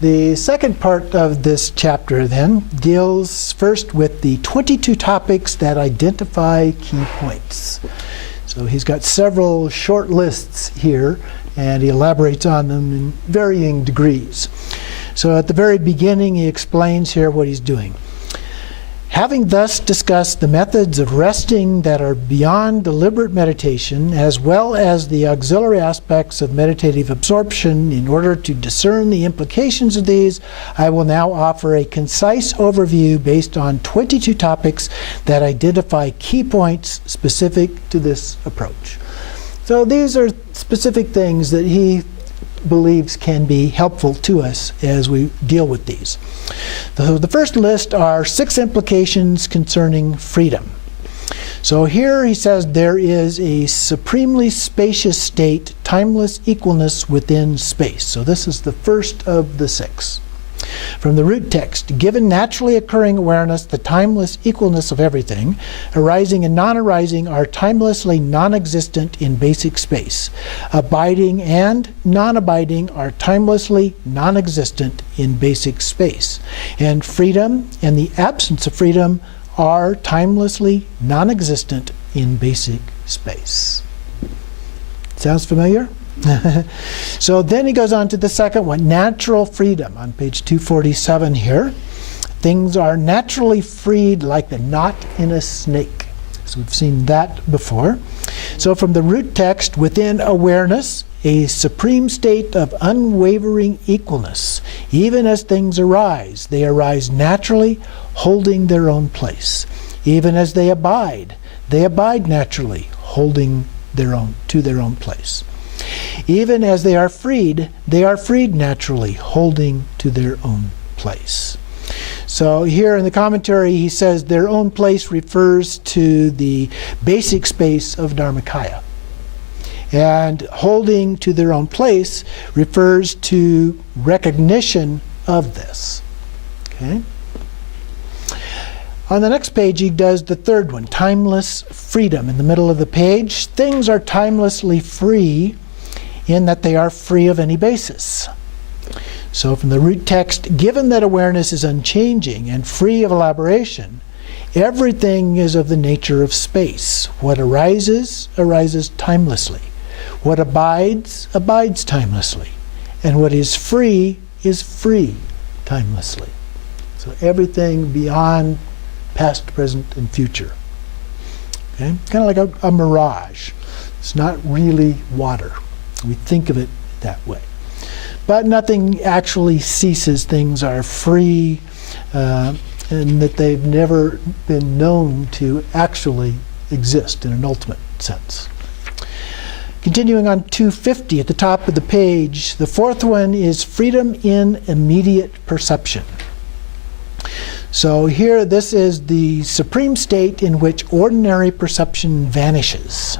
The second part of this chapter then deals first with the 22 topics that identify key points. So he's got several short lists here, and he elaborates on them in varying degrees. So at the very beginning, he explains here what he's doing. Having thus discussed the methods of resting that are beyond deliberate meditation, as well as the auxiliary aspects of meditative absorption, in order to discern the implications of these, I will now offer a concise overview based on 22 topics that identify key points specific to this approach. So these are specific things that he believes can be helpful to us as we deal with these. So the first list are 6 implications concerning freedom. So here he says there is a supremely spacious state, timeless equalness within space. So this is the first of the 6. From the root text, given naturally occurring awareness, the timeless equalness of everything, arising and non-arising are timelessly non-existent in basic space. Abiding and non-abiding are timelessly non-existent in basic space. And freedom and the absence of freedom are timelessly non-existent in basic space. Sounds familiar? So then he goes on to the second one, natural freedom, on page 247 here. Things are naturally freed like the knot in a snake. So we've seen that before. So from the root text, within awareness, a supreme state of unwavering equalness. Even as things arise, they arise naturally, holding their own place. Even as they abide naturally, holding their own place. Even as they are freed naturally, holding to their own place. So here in the commentary he says their own place refers to the basic space of Dharmakaya. And holding to their own place refers to recognition of this. Okay? On the next page he does the third one, timeless freedom. In the middle of the page, things are timelessly free in that they are free of any basis. So from the root text, given that awareness is unchanging and free of elaboration, everything is of the nature of space. What arises, arises timelessly. What abides, abides timelessly. And what is free timelessly. So everything beyond past, present, and future. Okay? Kind of like a mirage. It's not really water. We think of it that way. But nothing actually ceases. Things are free, and that they've never been known to actually exist in an ultimate sense. Continuing on 250 at the top of the page, the fourth one is freedom in immediate perception. So here, this is the supreme state in which ordinary perception vanishes.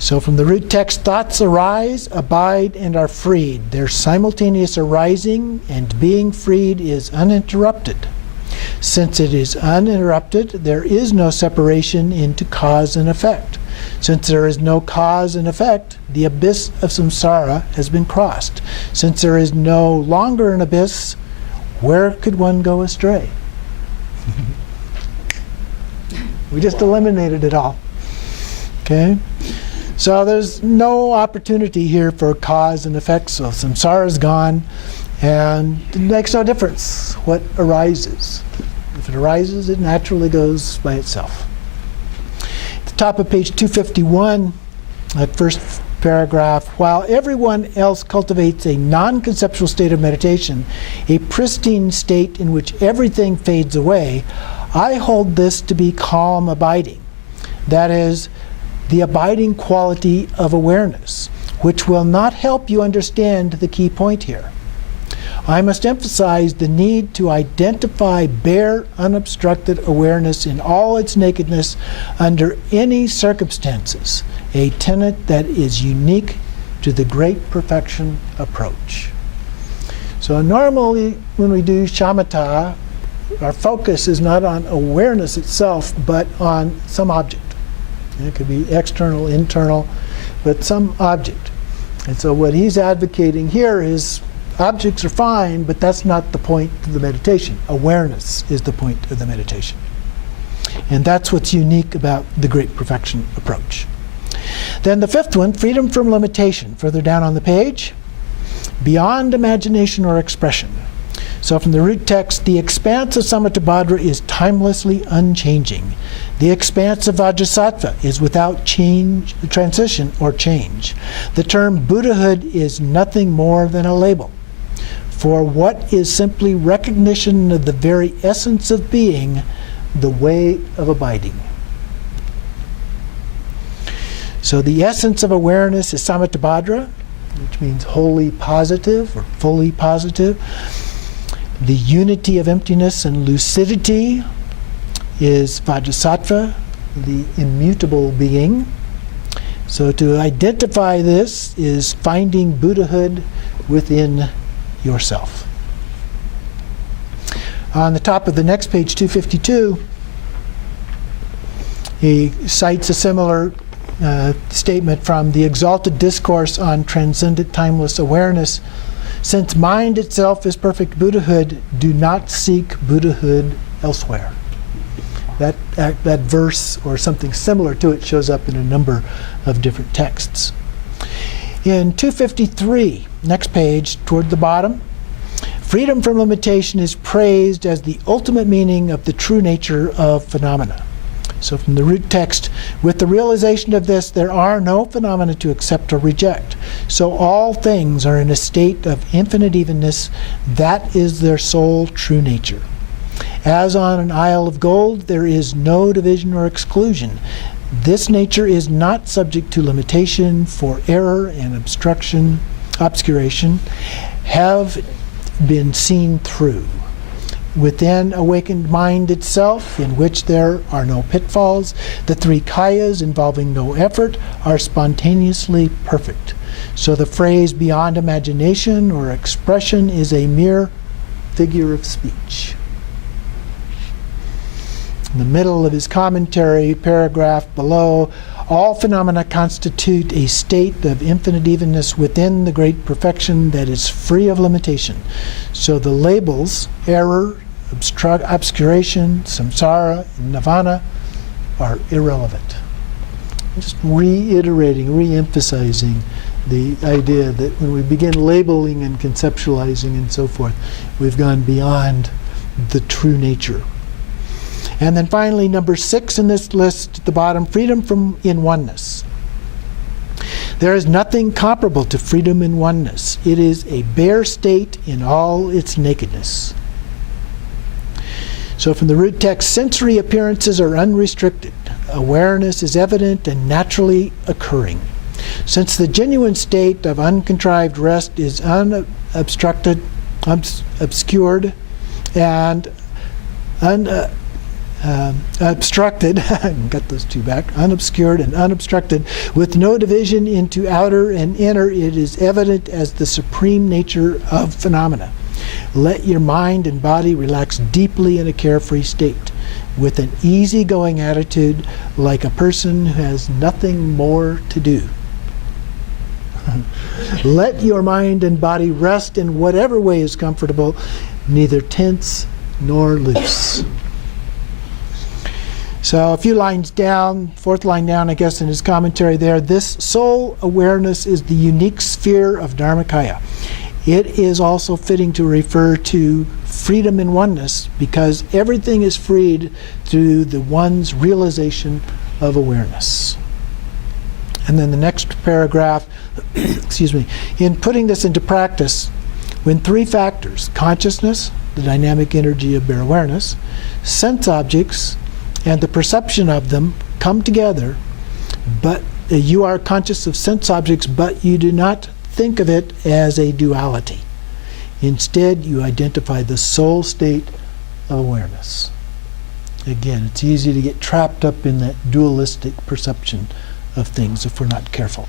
So from the root text, thoughts arise, abide, and are freed. Their simultaneous arising and being freed is uninterrupted. Since it is uninterrupted, there is no separation into cause and effect. Since there is no cause and effect, the abyss of samsara has been crossed. Since there is no longer an abyss, where could one go astray? We just eliminated it all. Okay? So there's no opportunity here for cause and effect. So samsara is gone, and it makes no difference what arises. If it arises, it naturally goes by itself. At the top of page 251, that first paragraph, while everyone else cultivates a non-conceptual state of meditation, a pristine state in which everything fades away, I hold this to be calm abiding. That is, the abiding quality of awareness, which will not help you understand the key point here. I must emphasize the need to identify bare, unobstructed awareness in all its nakedness under any circumstances, a tenet that is unique to the great perfection approach. So normally when we do shamatha, our focus is not on awareness itself, but on some object. It could be external, internal, but some object. And so what he's advocating here is Objects are fine, but that's not the point of the meditation. Awareness is the point of the meditation. And that's what's unique about the Great Perfection approach. Then the fifth one, freedom from limitation, further down on the page, beyond imagination or expression. So from the root text, the expanse of Samattabhadra is timelessly unchanging. The expanse of Vajrasattva is without change, transition or change. The term Buddhahood is nothing more than a label for what is simply recognition of the very essence of being, the way of abiding. So the essence of awareness is Samattabhadra, which means wholly positive or fully positive. The unity of emptiness and lucidity is Vajrasattva, the immutable being. So to identify this is finding Buddhahood within yourself. On the top of the next page, 252, he cites a similar statement from the Exalted Discourse on Transcendent Timeless Awareness. Since mind itself is perfect Buddhahood, do not seek Buddhahood elsewhere. That verse or something similar to it shows up in a number of different texts. In 253, next page, toward the bottom, freedom from limitation is praised as the ultimate meaning of the true nature of phenomena. So from the root text, with the realization of this, there are no phenomena to accept or reject. So all things are in a state of infinite evenness. That is their sole true nature. As on an isle of gold, there is no division or exclusion. This nature is not subject to limitation, for error and obscuration have been seen through. Within awakened mind itself, in which there are no pitfalls, the three kayas involving no effort are spontaneously perfect. So the phrase beyond imagination or expression is a mere figure of speech. In the middle of his commentary, paragraph below, all phenomena constitute a state of infinite evenness within the great perfection that is free of limitation. So the labels, error, obscuration, samsara, and nirvana, are irrelevant. Just reiterating, re-emphasizing the idea that when we begin labeling and conceptualizing and so forth, we've gone beyond the true nature. And then finally, number 6 in this list at the bottom, freedom from in oneness. There is nothing comparable to freedom in oneness. It is a bare state in all its nakedness. So from the root text, sensory appearances are unrestricted. Awareness is evident and naturally occurring. Since the genuine state of uncontrived rest is unobstructed, obscured, and obstructed, got those two back, unobscured and unobstructed, with no division into outer and inner, it is evident as the supreme nature of phenomena. Let your mind and body relax deeply in a carefree state, with an easygoing attitude, like a person who has nothing more to do. Let your mind and body rest in whatever way is comfortable, neither tense nor loose. So a few lines down, fourth line down, I guess, in his commentary there, this soul awareness is the unique sphere of Dharmakaya. It is also fitting to refer to freedom in oneness, because everything is freed through the one's realization of awareness. And then the next paragraph, excuse me, in putting this into practice, when three factors, consciousness, the dynamic energy of bare awareness, sense objects, and the perception of them come together, but you are conscious of sense objects, but you do not think of it as a duality. Instead, you identify the soul state of awareness. Again, it's easy to get trapped up in that dualistic perception of things if we're not careful.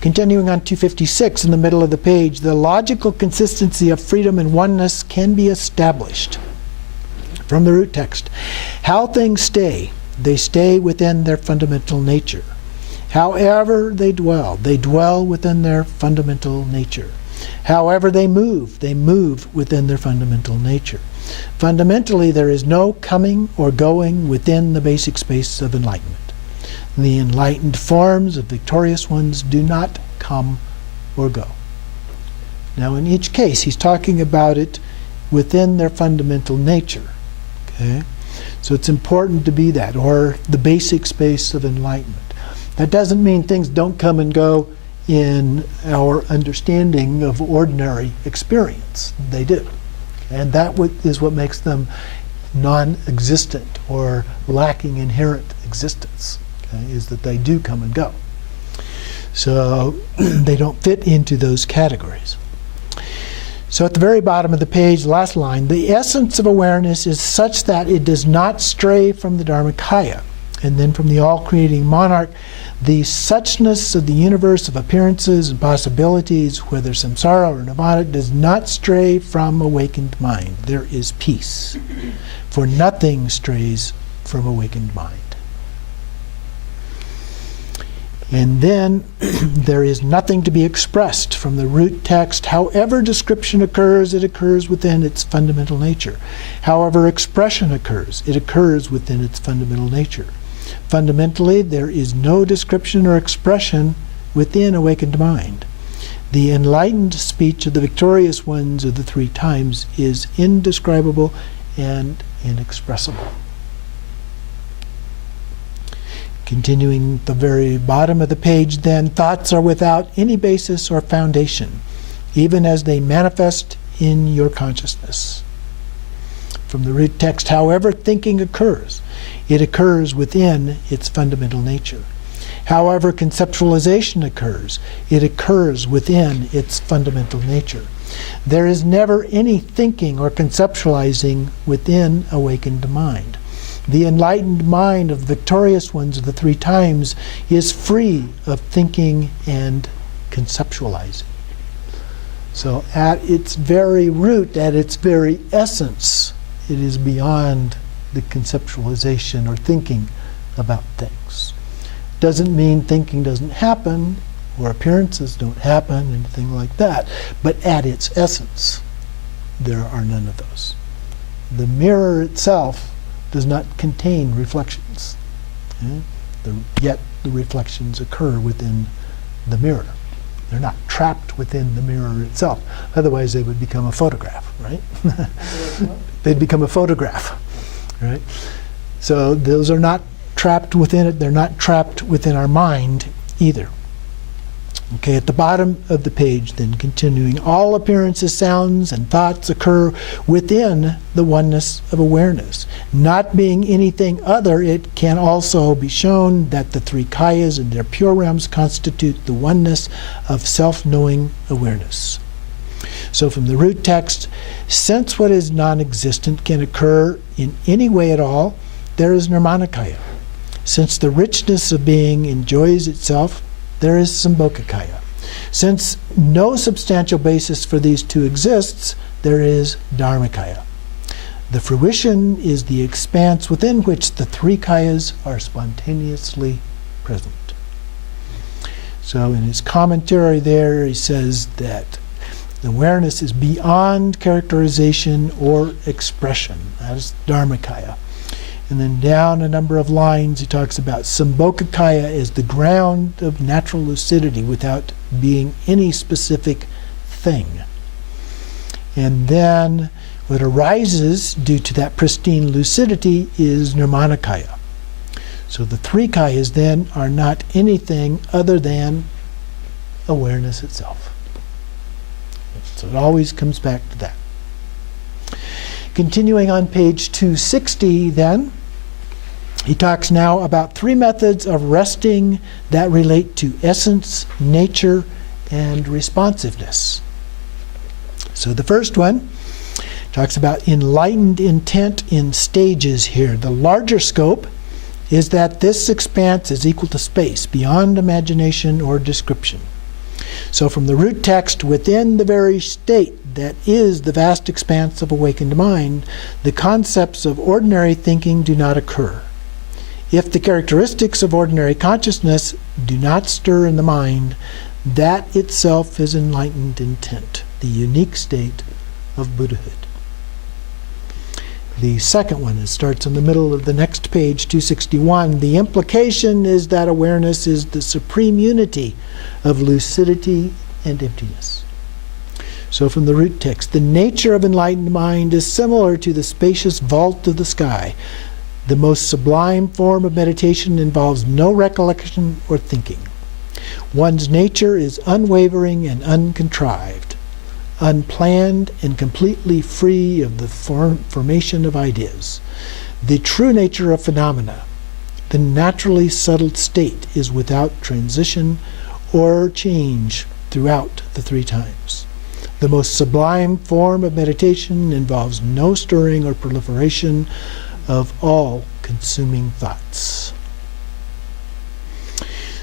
Continuing on 256, in the middle of the page, the logical consistency of freedom and oneness can be established. From the root text, how things stay, they stay within their fundamental nature. However they dwell within their fundamental nature. However they move within their fundamental nature. Fundamentally, there is no coming or going within the basic space of enlightenment. The enlightened forms of victorious ones do not come or go. Now, in each case, he's talking about it within their fundamental nature. Okay? So it's important to be that, or the basic space of enlightenment. That doesn't mean things don't come and go in our understanding of ordinary experience. They do. And that is what makes them non-existent or lacking inherent existence, okay, is that they do come and go. So they don't fit into those categories. So at the very bottom of the page, last line, the essence of awareness is such that it does not stray from the Dharmakaya. And then from the all-creating monarch, the suchness of the universe of appearances and possibilities, whether samsara or nirvana, does not stray from awakened mind. There is peace, for nothing strays from awakened mind. And then there is nothing to be expressed from the root text. However description occurs, it occurs within its fundamental nature. However expression occurs, it occurs within its fundamental nature. Fundamentally, there is no description or expression within awakened mind. The enlightened speech of the victorious ones of the three times is indescribable and inexpressible. Continuing at the very bottom of the page, then, thoughts are without any basis or foundation, even as they manifest in your consciousness. From the root text, however thinking occurs, it occurs within its fundamental nature. However conceptualization occurs, it occurs within its fundamental nature. There is never any thinking or conceptualizing within awakened mind. The enlightened mind of the victorious ones of the three times is free of thinking and conceptualizing. So at its very root, at its very essence, it is beyond the conceptualization or thinking about things. Doesn't mean thinking doesn't happen or appearances don't happen, anything like that. But at its essence, there are none of those. The mirror itself does not contain reflections. Okay? Yet the reflections occur within the mirror. They're not trapped within the mirror itself. Otherwise they would become a photograph, right? They'd become a photograph, right? So those are not trapped within it. They're not trapped within our mind either. Okay, at the bottom of the page, then continuing, all appearances, sounds, and thoughts occur within the oneness of awareness. Not being anything other, it can also be shown that the three kayas and their pure realms constitute the oneness of self-knowing awareness. So from the root text, since what is non-existent can occur in any way at all, there is nirmanakaya. Since the richness of being enjoys itself, there is Sambhogakaya. Since no substantial basis for these two exists, there is Dharmakaya. The fruition is the expanse within which the three kayas are spontaneously present. So in his commentary there, he says that the awareness is beyond characterization or expression. That is Dharmakaya. And then down a number of lines, he talks about Sambhogakaya as the ground of natural lucidity without being any specific thing. And then what arises due to that pristine lucidity is Nirmanakaya. So the three kayas then are not anything other than awareness itself. So it always comes back to that. Continuing on page 260 then, he talks now about three methods of resting that relate to essence, nature, and responsiveness. So the first one talks about enlightened intent in stages here. The larger scope is that this expanse is equal to space, beyond imagination or description. So from the root text, within the very state that is the vast expanse of awakened mind, the concepts of ordinary thinking do not occur. If the characteristics of ordinary consciousness do not stir in the mind, That itself is enlightened intent, the unique state of Buddhahood. The second one, it starts in the middle of the next page, 261. The implication is that awareness is the supreme unity of lucidity and emptiness. So from the root text, the nature of enlightened mind is similar to the spacious vault of the sky. The most sublime form of meditation involves no recollection or thinking. One's nature is unwavering and uncontrived, unplanned and completely free of the formation of ideas. The true nature of phenomena, the naturally settled state, is without transition or change throughout the three times. The most sublime form of meditation involves no stirring or proliferation of all-consuming thoughts.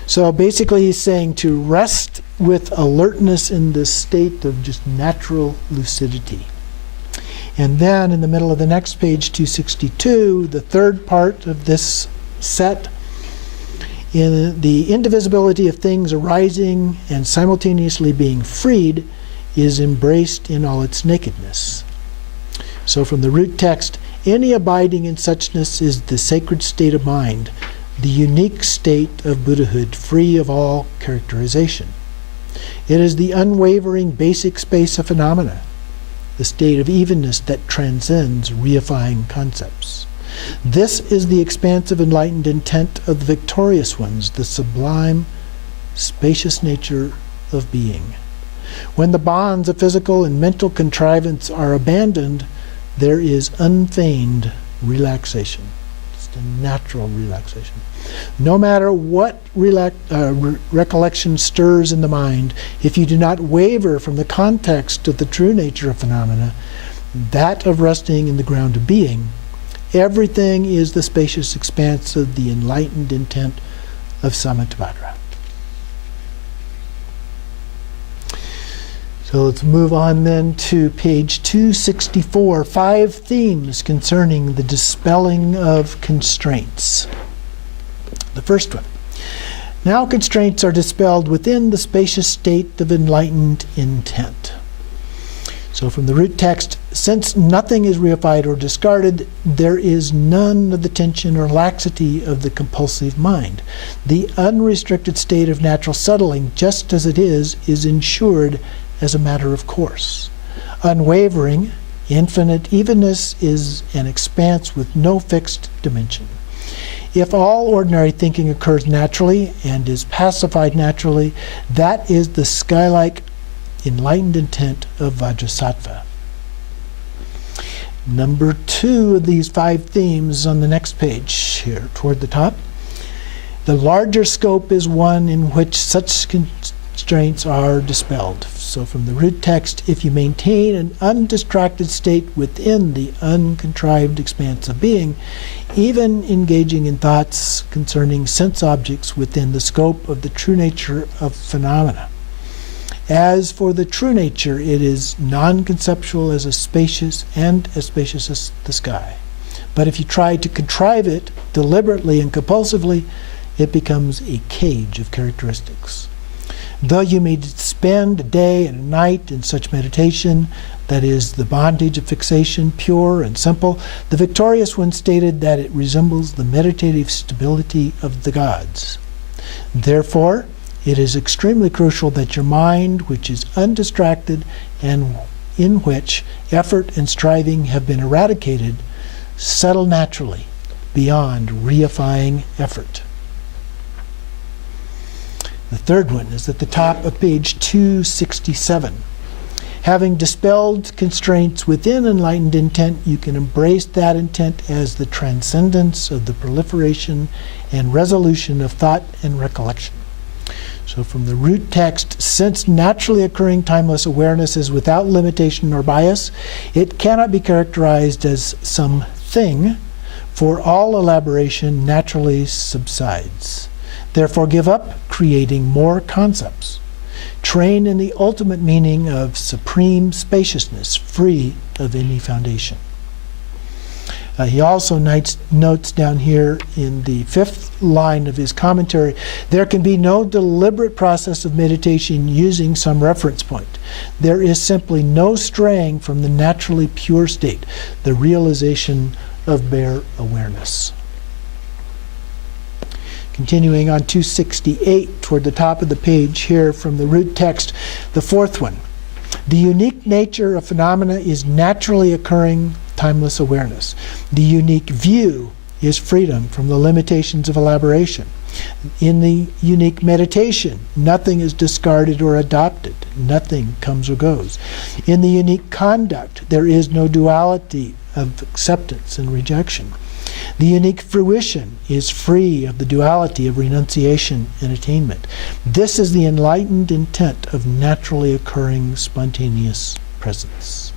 So basically he's saying to rest with alertness in this state of just natural lucidity. And then in the middle of the next page, 262, the third part of this set, in the indivisibility of things arising and simultaneously being freed, is embraced in all its nakedness. So from the root text, any abiding in suchness is the sacred state of mind, the unique state of Buddhahood, free of all characterization. It is the unwavering basic space of phenomena, the state of evenness that transcends reifying concepts. This is the expansive enlightened intent of the victorious ones, the sublime, spacious nature of being. When the bonds of physical and mental contrivance are abandoned, there is unfeigned relaxation. Just a natural relaxation. No matter what recollection stirs in the mind, if you do not waver from the context of the true nature of phenomena, that of resting in the ground of being, everything is the spacious expanse of the enlightened intent of Samantabhadra. So let's move on then to page 264, 5 themes concerning the dispelling of constraints. The first one. Now constraints are dispelled within the spacious state of enlightened intent. So from the root text, since nothing is reified or discarded, there is none of the tension or laxity of the compulsive mind. The unrestricted state of natural settling, just as it is ensured as a matter of course. Unwavering, infinite evenness is an expanse with no fixed dimension. If all ordinary thinking occurs naturally and is pacified naturally, that is the sky-like enlightened intent of Vajrasattva. Number 2 of these 5 themes on the next page here toward the top. The larger scope is one in which such constraints are dispelled. So from the root text, if you maintain an undistracted state within the uncontrived expanse of being, even engaging in thoughts concerning sense objects within the scope of the true nature of phenomena. As for the true nature, it is non-conceptual as spacious as the sky. But if you try to contrive it deliberately and compulsively, it becomes a cage of characteristics. Though you may spend a day and a night in such meditation, that is the bondage of fixation, pure and simple, the victorious one stated that it resembles the meditative stability of the gods. Therefore, it is extremely crucial that your mind, which is undistracted and in which effort and striving have been eradicated, settle naturally beyond reifying effort. The third one is at the top of page 267. Having dispelled constraints within enlightened intent, you can embrace that intent as the transcendence of the proliferation and resolution of thought and recollection. So from the root text, since naturally occurring timeless awareness is without limitation or bias, it cannot be characterized as some thing, for all elaboration naturally subsides. Therefore, give up creating more concepts. Train in the ultimate meaning of supreme spaciousness, free of any foundation. He also notes down here in the 5th line of his commentary, there can be no deliberate process of meditation using some reference point. There is simply no straying from the naturally pure state, the realization of bare awareness. Continuing on 268, toward the top of the page here from the root text, the 4th one. The unique nature of phenomena is naturally occurring, timeless awareness. The unique view is freedom from the limitations of elaboration. In the unique meditation, nothing is discarded or adopted. Nothing comes or goes. In the unique conduct, there is no duality of acceptance and rejection. The unique fruition is free of the duality of renunciation and attainment. This is the enlightened intent of naturally occurring spontaneous presence.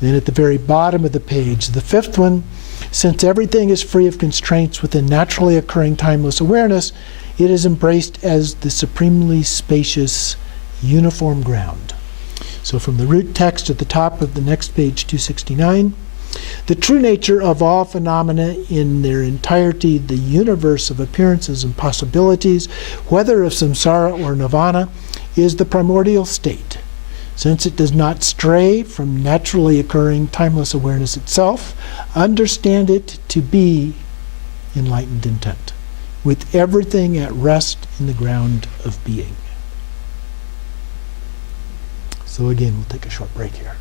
Then at the very bottom of the page, the 5th one, since everything is free of constraints within naturally occurring timeless awareness, it is embraced as the supremely spacious, uniform ground. So from the root text at the top of the next page, 269, the true nature of all phenomena in their entirety, the universe of appearances and possibilities, whether of samsara or nirvana, is the primordial state. Since it does not stray from naturally occurring timeless awareness itself, understand it to be enlightened intent, with everything at rest in the ground of being. So again, we'll take a short break here.